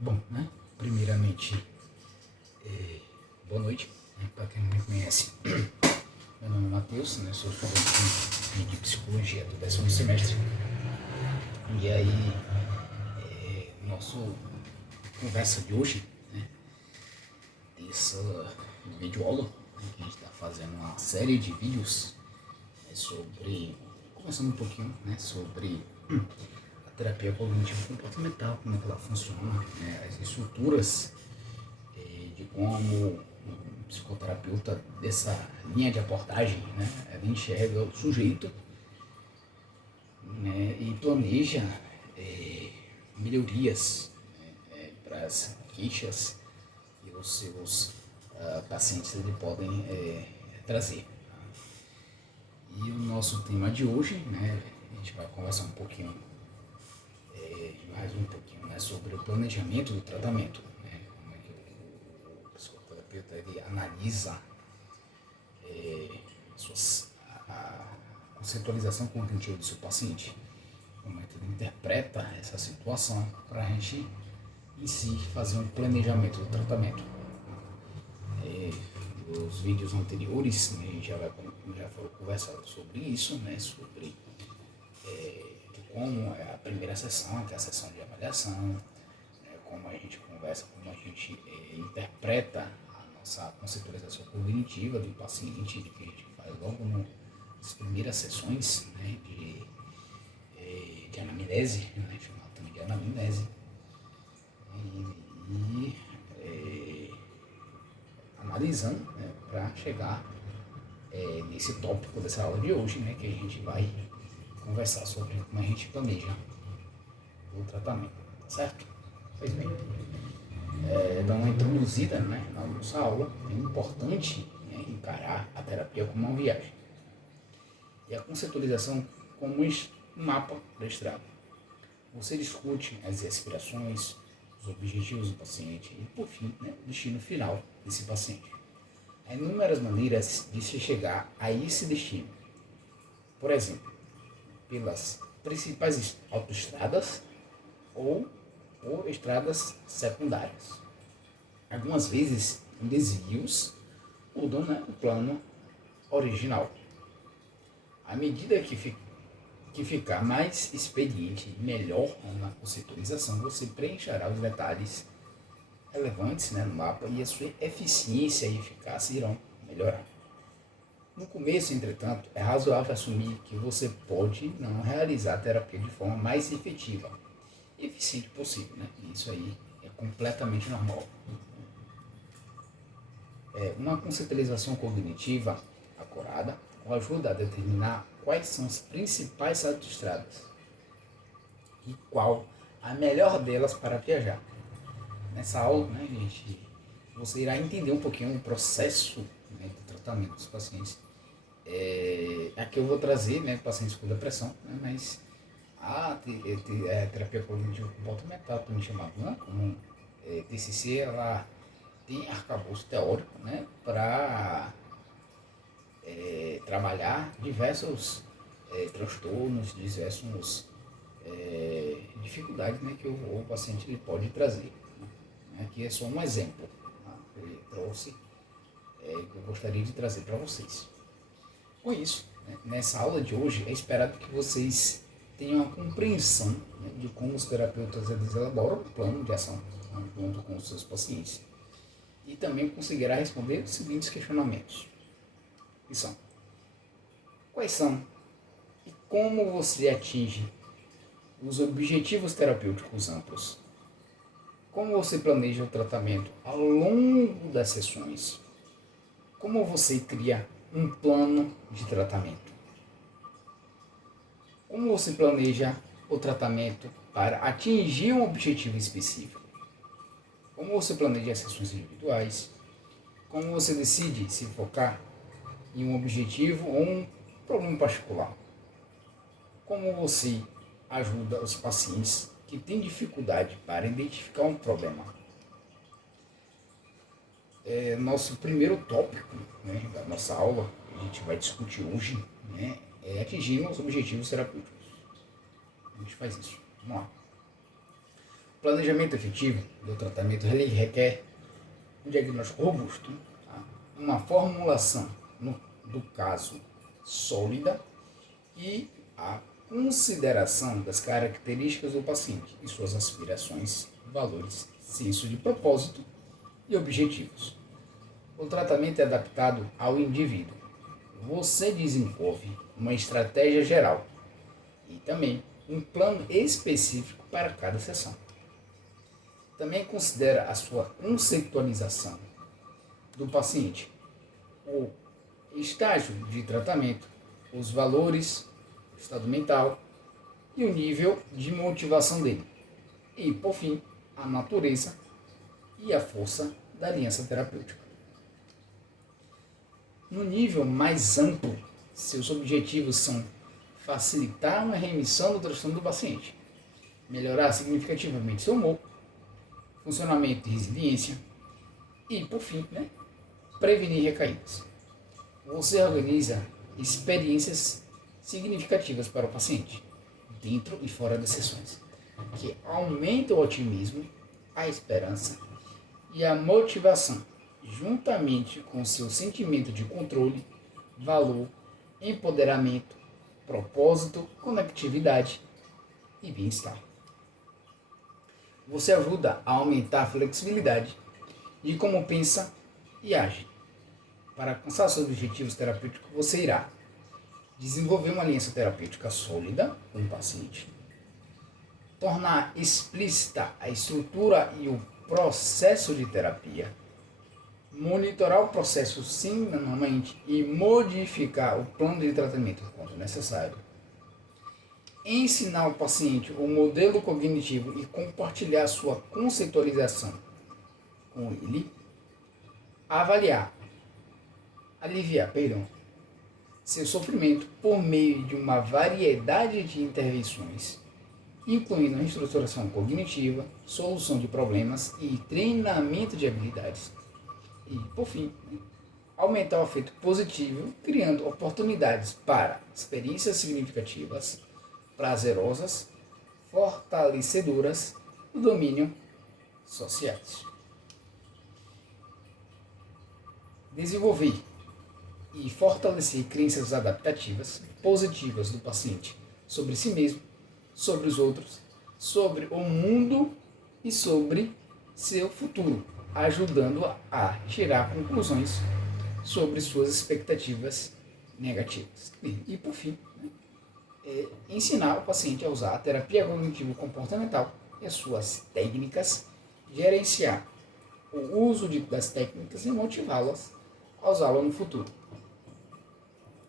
Bom, né? Primeiramente, boa noite, né? Para quem não me conhece, meu nome é Matheus, né? Sou estudante de psicologia do 10º semestre. E aí, nosso conversa de hoje, né? Essa videoaula, né? Que a gente está fazendo uma série de vídeos, né? Conversando um pouquinho, né? Sobre a terapia cognitivo comportamental, como é que ela funciona, né? As estruturas de como um psicoterapeuta dessa linha de abordagem, né, ela enxerga o sujeito, né, e planeja melhorias para as queixas que os seus pacientes ele podem trazer. E o nosso tema de hoje, né, a gente vai conversar um pouquinho, mais um pouquinho, né, sobre o planejamento do tratamento, né, como é que o psicoterapeuta ele analisa a conceitualização cognitiva do seu paciente, como é que ele interpreta essa situação para a gente em si fazer um planejamento do tratamento. Nos vídeos anteriores, né, a gente já foi conversando sobre isso, né, sobre como é a primeira sessão, que é a sessão de avaliação, como a gente conversa, como a gente interpreta a nossa conceitualização cognitiva do paciente, que a gente faz logo nas primeiras sessões, né, de anamnese, né, chamado também de anamnese, e analisando, né, para chegar nesse tópico dessa aula de hoje, né, que a gente vai conversar sobre como a gente planeja o tratamento, certo? Pois bem, dar uma introduzida, né, na nossa aula, é importante, né, encarar a terapia como uma viagem e a conceitualização como um mapa da estrada. Você discute as aspirações, os objetivos do paciente e, por fim, né, o destino final desse paciente. Há inúmeras maneiras de se chegar a esse destino. Por exemplo, pelas principais autoestradas ou por estradas secundárias. Algumas vezes, desvios mudam, né, o plano original. À medida que ficar mais expediente e melhor na conceitualização, você preencherá os detalhes relevantes, né, no mapa, e a sua eficiência e eficácia irão melhorar. No começo, entretanto, é razoável assumir que você pode não realizar a terapia de forma mais efetiva e eficiente possível, né? Isso aí é completamente normal. Uma conceitualização cognitiva acurada ajuda a determinar quais são as principais autoestradas e qual a melhor delas para viajar. Nessa aula, né, você irá entender um pouquinho o processo, né, do tratamento dos pacientes. Aqui eu vou trazer, né, pacientes com depressão, né, mas a terapia cognitivo comportamental, também chamada, né, como TCC, ela tem arcabouço teórico, né, para trabalhar diversos transtornos, diversas dificuldades, né, que o paciente ele pode trazer. Aqui é só um exemplo, tá, que ele trouxe, que eu gostaria de trazer para vocês. Com isso, né, nessa aula de hoje é esperado que vocês tenham a compreensão, né, de como os terapeutas eles elaboram um plano de ação, né, junto com os seus pacientes. E também conseguirá responder os seguintes questionamentos, que são: quais são e como você atinge os objetivos terapêuticos amplos? Como você planeja o tratamento ao longo das sessões? Como você cria um plano de tratamento? Como você planeja o tratamento para atingir um objetivo específico? Como você planeja as sessões individuais? Como você decide se focar em um objetivo ou um problema particular? Como você ajuda os pacientes que têm dificuldade para identificar um problema? Nosso primeiro tópico, né, da nossa aula, que a gente vai discutir hoje, né, é atingir os objetivos terapêuticos. A gente faz isso. Vamos lá. planejamento efetivo do tratamento ele requer um diagnóstico robusto, tá? Uma formulação, do caso, sólida e a consideração das características do paciente e suas aspirações, valores, senso de propósito e objetivos. O tratamento é adaptado ao indivíduo. Você desenvolve uma estratégia geral e também um plano específico para cada sessão. Também considera a sua conceitualização do paciente, o estágio de tratamento, os valores, o estado mental e o nível de motivação dele. E, por fim, a natureza e a força da aliança terapêutica. No nível mais amplo, seus objetivos são facilitar uma remissão do transtorno do paciente, melhorar significativamente seu humor, funcionamento e resiliência e, por fim, prevenir recaídas. Você organiza experiências significativas para o paciente, dentro e fora das sessões, que aumentam o otimismo, a esperança e a motivação, juntamente com seu sentimento de controle, valor, empoderamento, propósito, conectividade e bem-estar. Você ajuda a aumentar a flexibilidade de como pensa e age. Para alcançar seus objetivos terapêuticos, você irá desenvolver uma aliança terapêutica sólida com o paciente, tornar explícita a estrutura e o processo de terapia, monitorar o processo semanalmente e modificar o plano de tratamento quando necessário, ensinar o paciente o modelo cognitivo e compartilhar sua conceitualização com ele, aliviar seu sofrimento por meio de uma variedade de intervenções, incluindo a reestruturação cognitiva, solução de problemas e treinamento de habilidades. E, por fim, aumentar o efeito positivo, criando oportunidades para experiências significativas, prazerosas, fortalecedoras do domínio sociais. Desenvolver e fortalecer crenças adaptativas positivas do paciente sobre si mesmo, sobre os outros, sobre o mundo e sobre seu futuro, ajudando a tirar conclusões sobre suas expectativas negativas. E por fim, ensinar o paciente a usar a terapia cognitivo-comportamental e as suas técnicas, gerenciar o uso das técnicas e motivá-las a usá-la no futuro.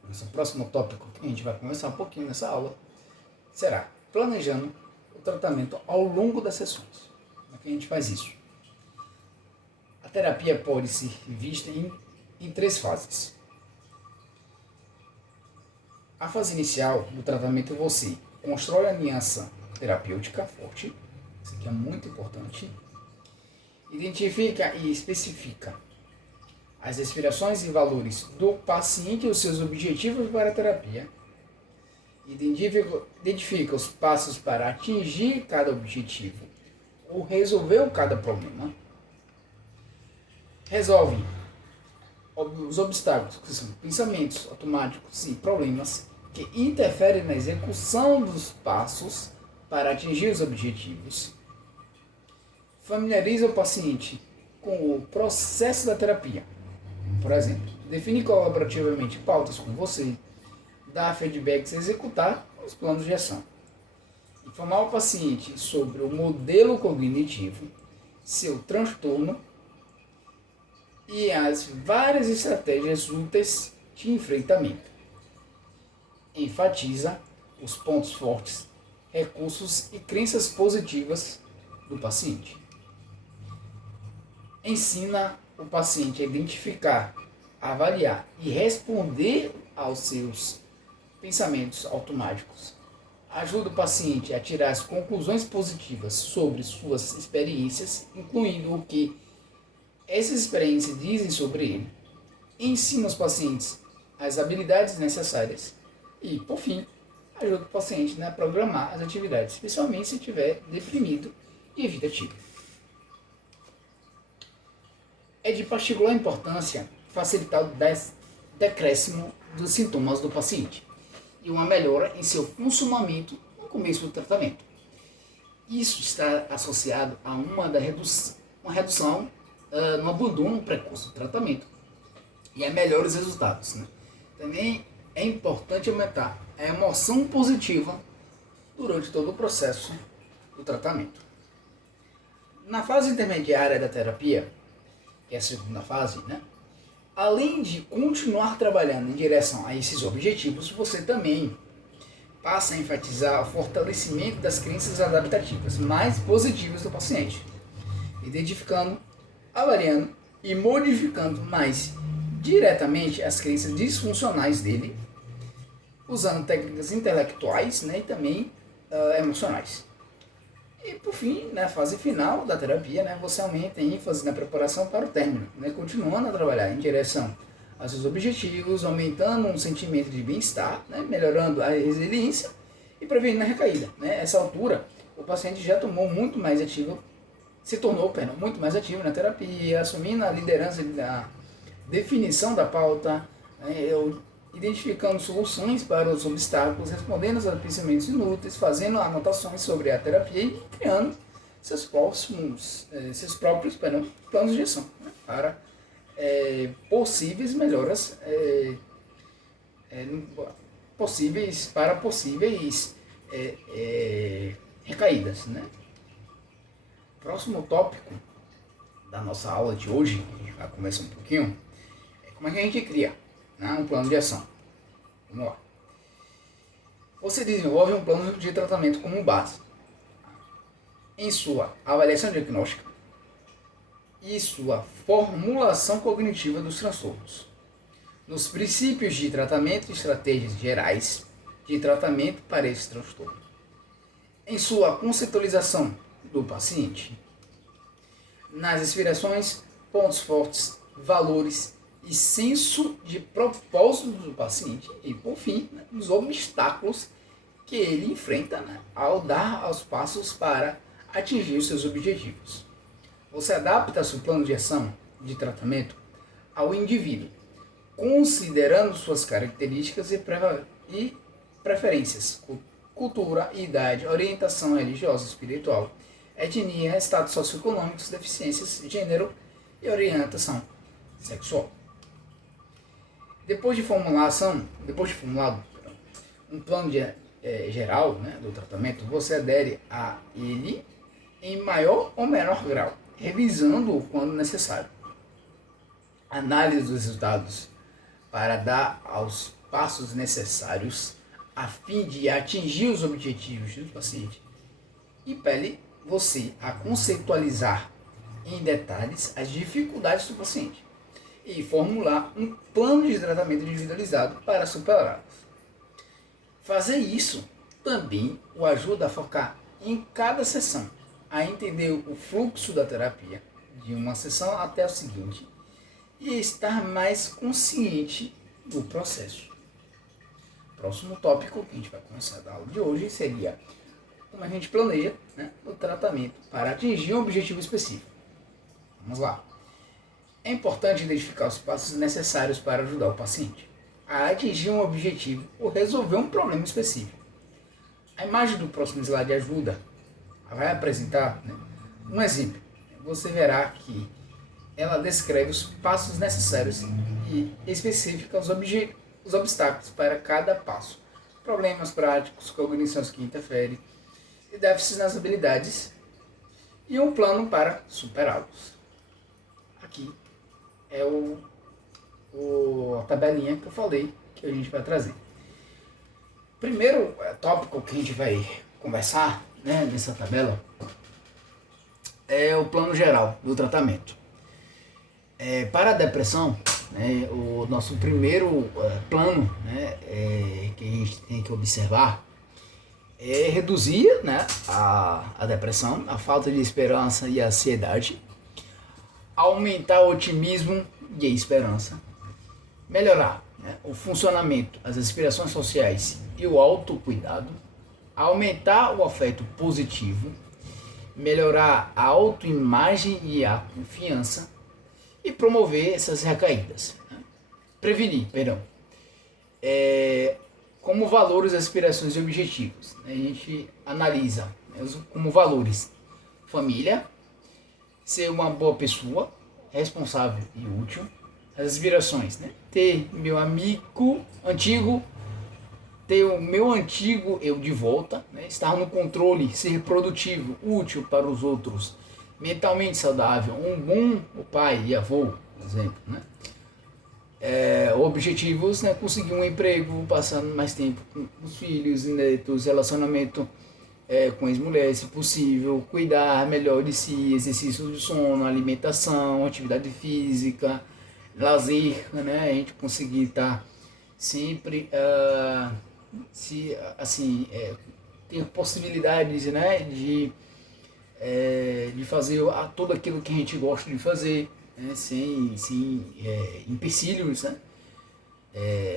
Esse próximo tópico que a gente vai conversar um pouquinho nessa aula será planejando o tratamento ao longo das sessões. Como é que a gente faz isso? A terapia pode ser vista em 3 fases. A fase inicial do tratamento, você constrói a aliança terapêutica forte, isso aqui é muito importante, identifica e especifica as aspirações e valores do paciente e os seus objetivos para a terapia, identifica os passos para atingir cada objetivo ou resolver cada problema, resolve os obstáculos, que são pensamentos automáticos e problemas que interferem na execução dos passos para atingir os objetivos, familiariza o paciente com o processo da terapia. Por exemplo, define colaborativamente pautas com você, dar feedbacks e executar os planos de ação. Informar o paciente sobre o modelo cognitivo, seu transtorno e as várias estratégias úteis de enfrentamento. Enfatiza os pontos fortes, recursos e crenças positivas do paciente. Ensina o paciente a identificar, avaliar e responder aos seus pensamentos automáticos. Ajuda o paciente a tirar as conclusões positivas sobre suas experiências, incluindo o que essas experiências dizem sobre ele. Ensina os pacientes as habilidades necessárias e, por fim, ajuda o paciente a programar as atividades, especialmente se estiver deprimido de evitativo. É de particular importância facilitar o decréscimo dos sintomas do paciente e uma melhora em seu funcionamento no começo do tratamento. Isso está associado a uma redução no abandono precoce do tratamento e a melhores resultados, né? Também é importante aumentar a emoção positiva durante todo o processo do tratamento. Na fase intermediária da terapia, que é a segunda fase, né? Além de continuar trabalhando em direção a esses objetivos, você também passa a enfatizar o fortalecimento das crenças adaptativas mais positivas do paciente, identificando, avaliando e modificando mais diretamente as crenças disfuncionais dele, usando técnicas intelectuais, né, e também emocionais. E por fim, na fase final da terapia, né, você aumenta a ênfase na preparação para o término, né, continuando a trabalhar em direção aos seus objetivos, aumentando um sentimento de bem-estar, né, melhorando a resiliência e prevenindo a recaída. Né. Essa altura, o paciente já se tornou muito mais ativo na terapia, assumindo a liderança da definição da pauta, né, identificando soluções para os obstáculos, respondendo aos pensamentos inúteis, fazendo anotações sobre a terapia e criando seus próprios planos de ação, né, para possíveis melhoras, possíveis recaídas. Né? Próximo tópico da nossa aula de hoje, a gente vai começar um pouquinho, é como é que a gente cria, né, um plano de ação. Vamos lá. Você desenvolve um plano de tratamento como base em sua avaliação diagnóstica e sua formulação cognitiva dos transtornos, nos princípios de tratamento e estratégias gerais de tratamento para esse transtorno, em sua conceitualização do paciente, nas inspirações, pontos fortes, valores e senso de propósito do paciente e, por fim, né, nos obstáculos que ele enfrenta, né, ao dar os passos para atingir os seus objetivos. Você adapta seu plano de ação de tratamento ao indivíduo, considerando suas características e preferências, cultura, idade, orientação religiosa e espiritual, etnia, status socioeconômicos, deficiências, gênero e orientação sexual. Depois de formulado um plano geral, né, do tratamento, você adere a ele em maior ou menor grau, revisando-o quando necessário. Análise dos resultados para dar aos passos necessários a fim de atingir os objetivos do paciente. E pede você a conceitualizar em detalhes as dificuldades do paciente e formular um plano de tratamento individualizado para superá-las. Fazer isso também o ajuda a focar em cada sessão, a entender o fluxo da terapia de uma sessão até a seguinte e estar mais consciente do processo. Próximo tópico que a gente vai começar da aula de hoje seria como a gente planeja, né, o tratamento para atingir um objetivo específico. Vamos lá. É importante identificar os passos necessários para ajudar o paciente a atingir um objetivo ou resolver um problema específico. A imagem do próximo slide ajuda, vai apresentar, né, um exemplo. Você verá que ela descreve os passos necessários e especifica os obstáculos para cada passo, problemas práticos, cognições que interferem, e déficits nas habilidades e um plano para superá-los. Aqui é a tabelinha que eu falei que a gente vai trazer. Primeiro tópico que a gente vai conversar, né, nessa tabela é o plano geral do tratamento. Para a depressão, né, o nosso primeiro plano, né, que a gente tem que observar é reduzir, né, a depressão, a falta de esperança e a ansiedade, aumentar o otimismo e a esperança, melhorar, né, o funcionamento, as aspirações sociais e o autocuidado, aumentar o afeto positivo, melhorar a autoimagem e a confiança e promover essas recaídas. Prevenir, perdão. Como valores, aspirações e objetivos. A gente analisa, né, como valores: família, ser uma boa pessoa, responsável e útil. As aspirações, né? Ter meu amigo antigo, ter o meu antigo eu de volta, né? Estar no controle, ser produtivo, útil para os outros, mentalmente saudável, um bom pai e avô, por exemplo, né? Objetivos, né? Conseguir um emprego, passando mais tempo com os filhos e netos, relacionamento com as mulheres, se possível, cuidar melhor de si, exercício de sono, alimentação, atividade física, lazer, né? A gente conseguir estar sempre ter possibilidades, né? De fazer tudo aquilo que a gente gosta de fazer, né? Sem empecilhos, né?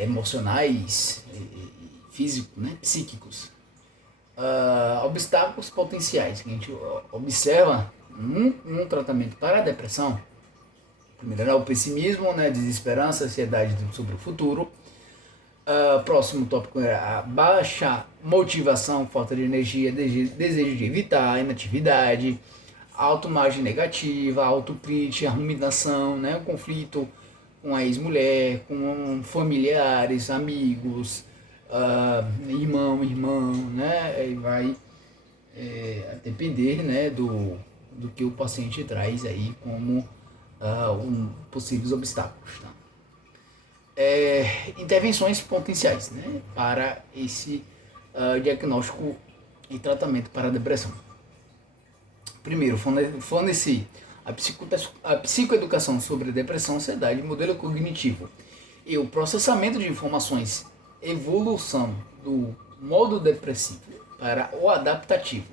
Emocionais, físicos, né? Psíquicos. Obstáculos potenciais que a gente observa num tratamento para a depressão. Primeiro é o pessimismo, né? Desesperança, ansiedade sobre o futuro. Próximo tópico é a baixa motivação, falta de energia, desejo de evitar, inatividade, autoimagem negativa, autocrítica, ruminação, né? O conflito com a ex-mulher, com familiares, amigos, irmão, né? E vai depender, né? do que o paciente traz aí como possíveis obstáculos. Tá? Intervenções potenciais, né, para esse diagnóstico e tratamento para a depressão. Primeiro, fornecer a psicoeducação sobre a depressão, ansiedade, modelo cognitivo e o processamento de informações, evolução do modo depressivo para o adaptativo,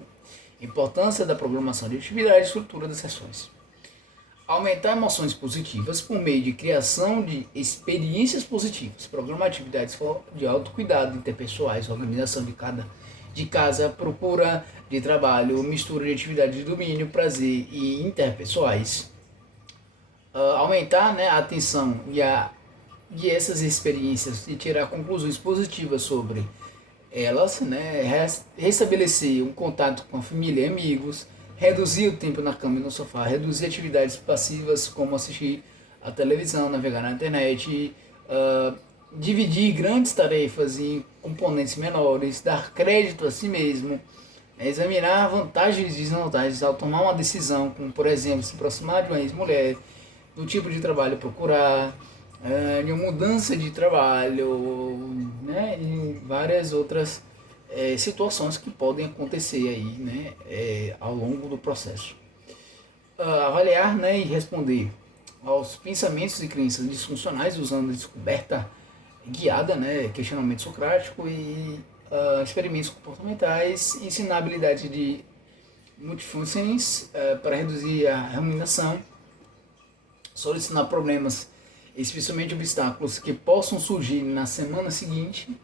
importância da programação de atividade e estrutura das sessões. Aumentar emoções positivas por meio de criação de experiências positivas, programar atividades de autocuidado interpessoais, organização de casa, procura de trabalho, mistura de atividades de domínio, prazer e interpessoais. Aumentar, né, a atenção e essas experiências e tirar conclusões positivas sobre elas, né, restabelecer um contato com a família e amigos, reduzir o tempo na cama e no sofá, reduzir atividades passivas como assistir a televisão, navegar na internet, dividir grandes tarefas em componentes menores, dar crédito a si mesmo, examinar vantagens e desvantagens ao tomar uma decisão, como por exemplo se aproximar de uma ex-mulher, do tipo de trabalho procurar, de uma mudança de trabalho, né, e várias outras situações que podem acontecer aí, né, ao longo do processo. Avaliar, né, e responder aos pensamentos e crenças disfuncionais usando a descoberta guiada, né, questionamento socrático e experimentos comportamentais, ensinar habilidade de multifunções para reduzir a ruminação, solucionar problemas, especialmente obstáculos que possam surgir na semana seguinte,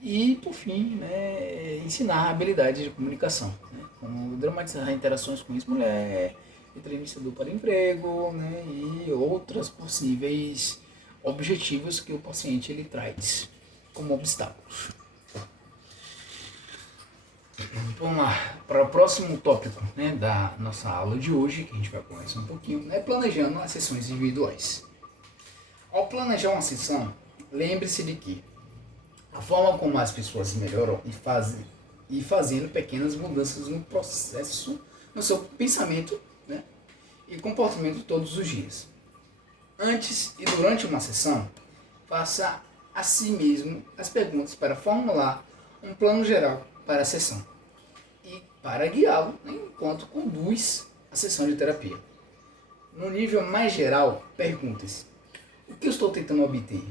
e, por fim, né, ensinar habilidades de comunicação, né, como dramatizar interações com ex-mulher, entrevistador para emprego, né, e outras possíveis objetivos que o paciente ele traz como obstáculos. Vamos lá para o próximo tópico, né, da nossa aula de hoje, que a gente vai conversar um pouquinho, né, planejando as sessões individuais. Ao planejar uma sessão, lembre-se de que a forma como as pessoas melhoram e fazendo pequenas mudanças no processo, no seu pensamento, né, e comportamento todos os dias. Antes e durante uma sessão, faça a si mesmo as perguntas para formular um plano geral para a sessão e para guiá-lo, né, enquanto conduz a sessão de terapia. No nível mais geral, pergunte-se: o que eu estou tentando obter?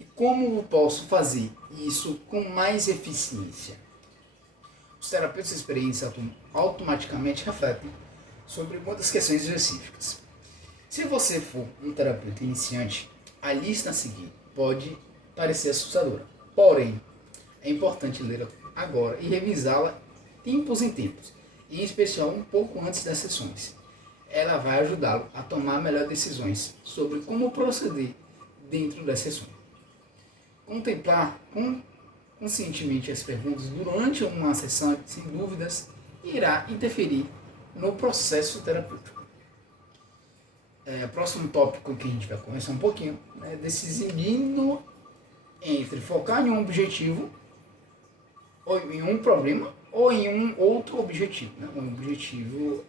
E como eu posso fazer isso com mais eficiência? Os terapeutas experientes automaticamente refletem sobre muitas questões específicas. Se você for um terapeuta iniciante, a lista a seguir pode parecer assustadora. Porém, é importante lê-la agora e revisá-la tempos em tempos, em especial um pouco antes das sessões. Ela vai ajudá-lo a tomar melhores decisões sobre como proceder dentro das sessões. Contemplar conscientemente as perguntas durante uma sessão, sem dúvidas, irá interferir no processo terapêutico. Próximo tópico que a gente vai conversar um pouquinho é decidindo entre focar em um objetivo, ou em um problema, ou em um outro objetivo. Né? Um objetivo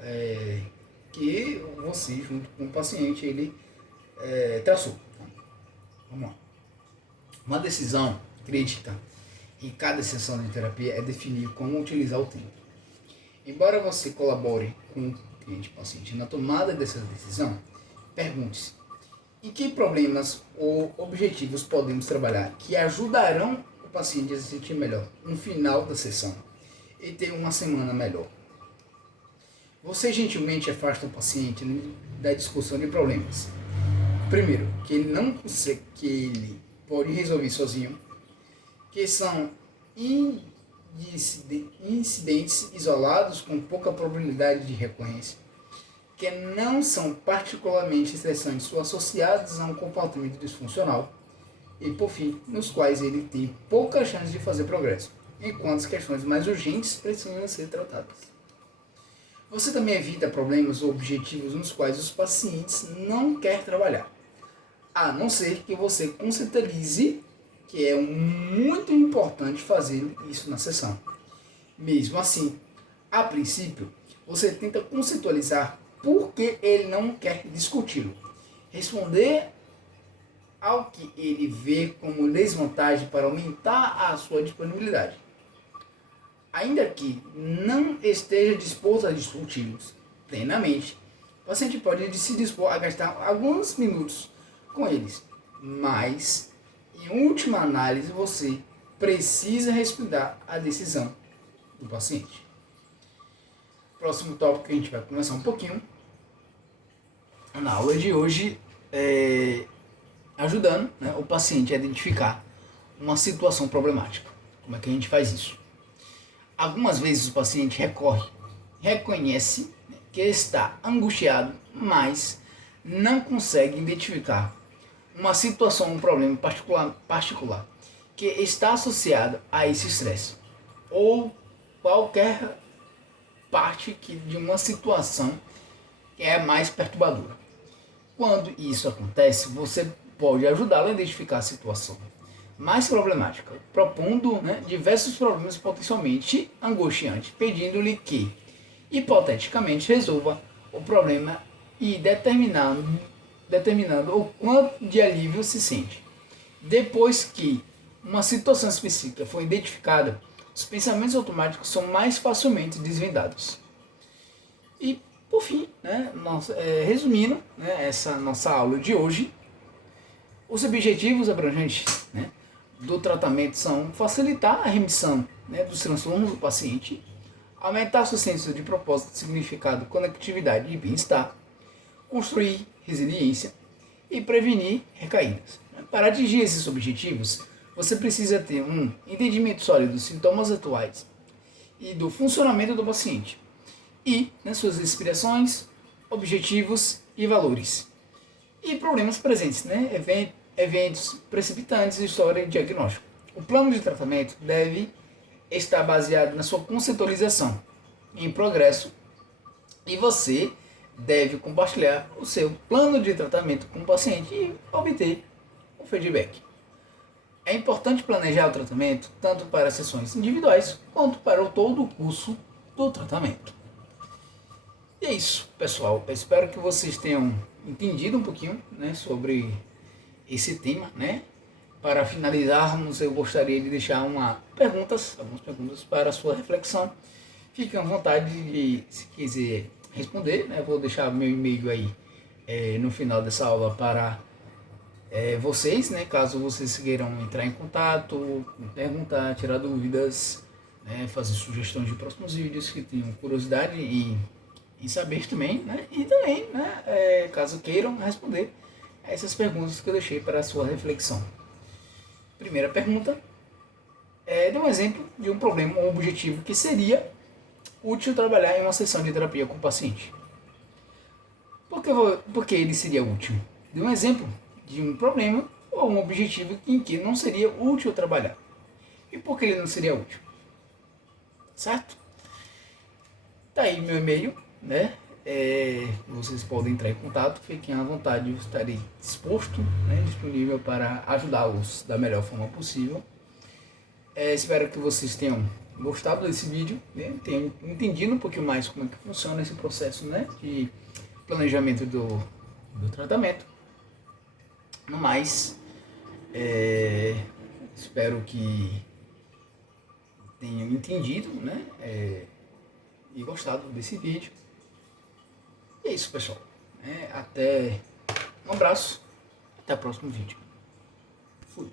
que você, junto com o paciente, ele traçou. Vamos lá. Uma decisão crítica em cada sessão de terapia é definir como utilizar o tempo. Embora você colabore com o cliente e paciente na tomada dessa decisão, pergunte-se: em que problemas ou objetivos podemos trabalhar que ajudarão o paciente a se sentir melhor no final da sessão e ter uma semana melhor? Você gentilmente afasta o paciente da discussão de problemas. Primeiro, que ele não consegue, que ele pode resolver sozinho, que são incidentes isolados com pouca probabilidade de recorrência, que não são particularmente estressantes ou associados a um comportamento disfuncional, e por fim, nos quais ele tem pouca chance de fazer progresso, enquanto as questões mais urgentes precisam ser tratadas. Você também evita problemas ou objetivos nos quais os pacientes não querem trabalhar, a não ser que você conceitualize que é muito importante fazer isso na sessão. Mesmo assim, a princípio, você tenta conceitualizar por que ele não quer discuti-lo. Responder ao que ele vê como desvantagem para aumentar a sua disponibilidade. Ainda que não esteja disposto a discuti-los plenamente, o paciente pode se dispor a gastar alguns minutos com eles, mas, em última análise, você precisa respeitar a decisão do paciente. Próximo tópico que a gente vai conversar um pouquinho na aula de hoje é ajudando, né, o paciente a identificar uma situação problemática. Como é que a gente faz isso? Algumas vezes o paciente reconhece que está angustiado, mas não consegue identificar uma situação, um problema particular que está associado a esse estresse, ou qualquer parte de uma situação que é mais perturbadora. Quando isso acontece, você pode ajudá-lo a identificar a situação mais problemática, propondo, né, diversos problemas potencialmente angustiantes, pedindo-lhe que, hipoteticamente, resolva o problema e determinando o quanto de alívio se sente. Depois que uma situação específica foi identificada, os pensamentos automáticos são mais facilmente desvendados. E, por fim, né, resumindo, né, essa nossa aula de hoje, os objetivos abrangentes, né, do tratamento são facilitar a remissão, né, dos transtornos do paciente, aumentar seu senso de propósito, significado, conectividade e bem-estar, construir resiliência e prevenir recaídas. Para atingir esses objetivos, você precisa ter um entendimento sólido dos sintomas atuais e do funcionamento do paciente e, né, suas inspirações, objetivos e valores. E problemas presentes, né, eventos precipitantes e história de diagnóstico. O plano de tratamento deve estar baseado na sua conceitualização em progresso e você deve compartilhar o seu plano de tratamento com o paciente e obter o feedback. É importante planejar o tratamento tanto para sessões individuais quanto para todo o curso do tratamento. E é isso, pessoal. Eu espero que vocês tenham entendido um pouquinho, né, sobre esse tema, né? Para finalizarmos, eu gostaria de deixar algumas perguntas para a sua reflexão. Fiquem à vontade de, se quiser responder, né? Vou deixar meu e-mail aí no final dessa aula para vocês, né? Caso vocês queiram entrar em contato, perguntar, tirar dúvidas, né? Fazer sugestões de próximos vídeos que tenham curiosidade em saber também, né? E também, né, caso queiram responder essas perguntas que eu deixei para a sua reflexão. Primeira pergunta: dê um exemplo de um problema ou objetivo que seria útil trabalhar em uma sessão de terapia com o paciente. Por que ele seria útil? Dê um exemplo de um problema ou um objetivo em que não seria útil trabalhar. E por que ele não seria útil? Certo? Tá aí meu e-mail, né? Vocês podem entrar em contato, fiquem à vontade, eu estarei disposto, né, disponível para ajudá-los da melhor forma possível. Espero que vocês tenham gostado desse vídeo, né? Tenham entendido um pouquinho mais como é que funciona esse processo, né, de planejamento do tratamento. No mais, espero que tenham entendido, né, e gostado desse vídeo. E é isso, pessoal. Um abraço, até o próximo vídeo. Fui.